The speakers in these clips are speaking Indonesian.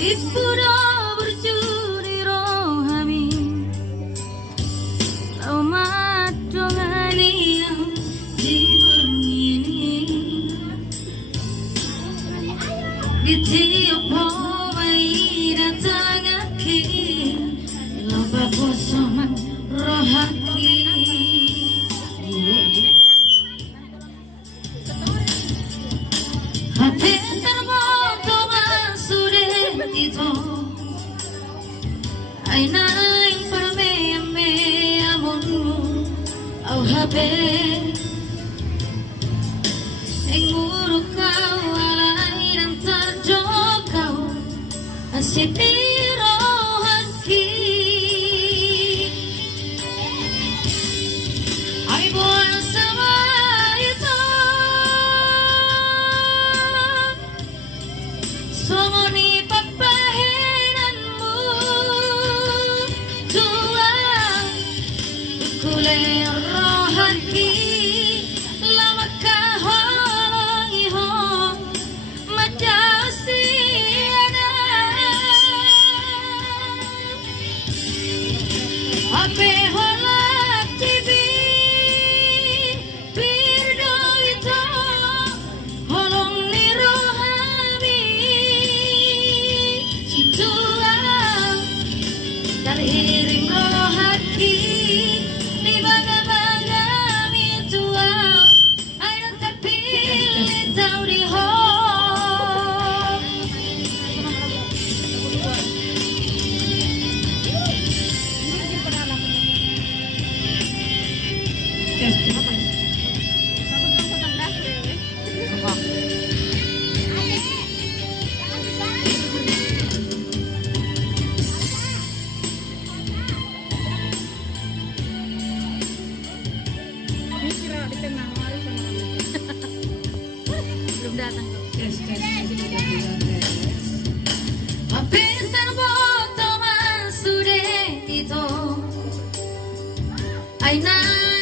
Ipura bercuri rohami Laumat dongani yang diberngini Gitiup homai datang akhir Loba bosoman rohaki Hati termotoman sudah itu Aina yang perme-me amunmu Au habe Yang buruk kau alai dan terjokau Asyik dirohaki Ay boy sama itu Somoni papahinanmu Tuang Kule rohaki Lama kaholangi hong Madasiana Ape holak tibi Birdo ito Holong ni rohami Situang Terhiring rohaki Di baga-baga mituang Ay nang terpilih tau di hong Belum datang Pintar botoman sudah itu Aina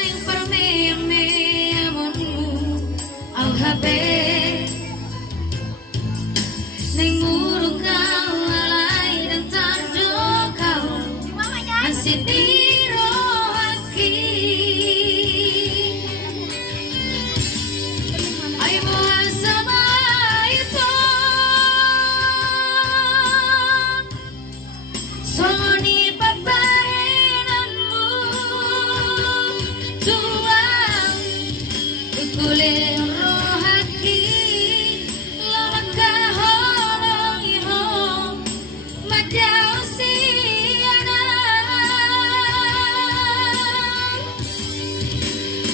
yang perme-me amunmu Au habe Neng buruk kau alai dan terjokau Asyik dirohaki Ay buah sama itu Soni papahinanmu Tuang Kule rohaki Lama kaholangi hong Madasiana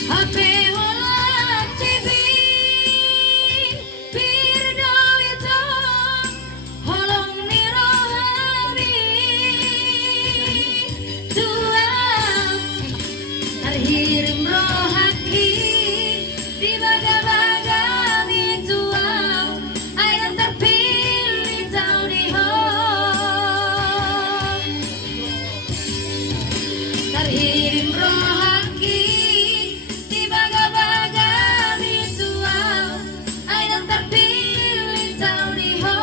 Hape holak tibi Birdo itu Holong ni rohami Tuang Terhirim rohaki Di baga-baga mituang Ay nang terpilih tau di hong Terhirim rohaki Di baga-baga mituang Ay nang terpilih tau di hong